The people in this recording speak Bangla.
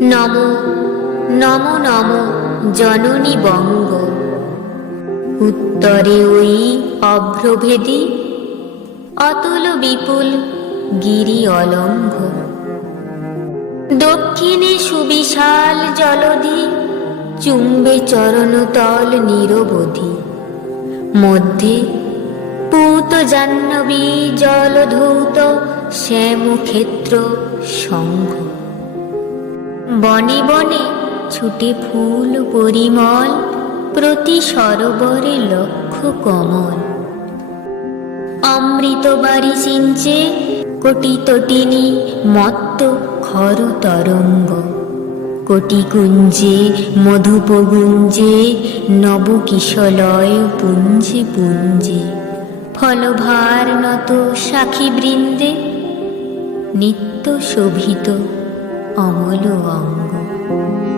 নম নম নম, জননী বঙ্গ। উত্তরে ওই অভ্রভেদী অতুল বিপুল গিরি অলঙ্ঘ। দক্ষিণে সুবিশাল জলধি, চুম্বে চরণতল নিরবধি। মধ্যে পূত জাহ্নবী জলধৌত শ্যামক্ষেত্র সংঘ। বনে বনে ছুটে ফুল পরিমল, প্রতি সরোবরে লক্ষ কমল। অমৃত বাড়ি সিঞ্চে কোটি তটিনী মত্ত খর তরঙ্গ। কোটি কুঞ্জে মধুপগুঞ্জে নবকিশলয় পুঞ্জে পুঞ্জে। ফলভার নত সাখী বৃন্দে নিত্য শোভিত অমল অঙ্গ